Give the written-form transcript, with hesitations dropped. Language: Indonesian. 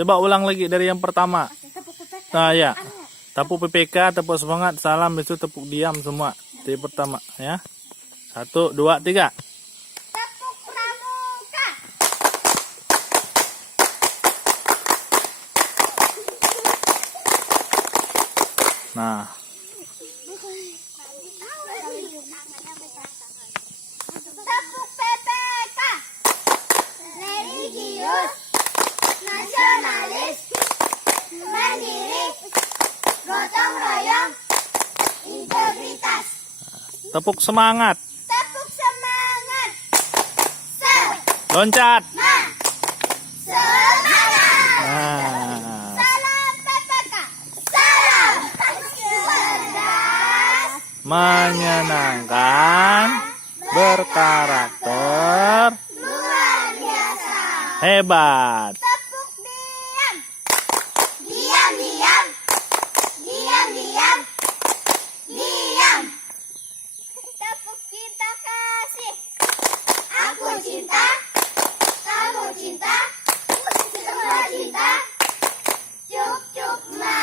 Coba ulang lagi dari yang pertama. Tepuk PPK. Nah ya, tepuk PPK, tepuk semangat, salam, itu tepuk diam semua. Dari pertama ya. 1, 2, 3. Tepuk pramuka. Nah, Tepuk PPK. Religius, nasionalis, mandiri, gotong royong, integritas. tepuk semangat, Tepuk semangat. loncat. Semangat. Nah, Salam PPK. Salam cerdas, menyenangkan, berkarakter, luar biasa. hebat. Tepuk diam. Diam, diam. Diam, diam. Diam. Tepuk cinta kasih. Aku cinta. Kamu cinta. Semua cinta. Cuk cuk ma.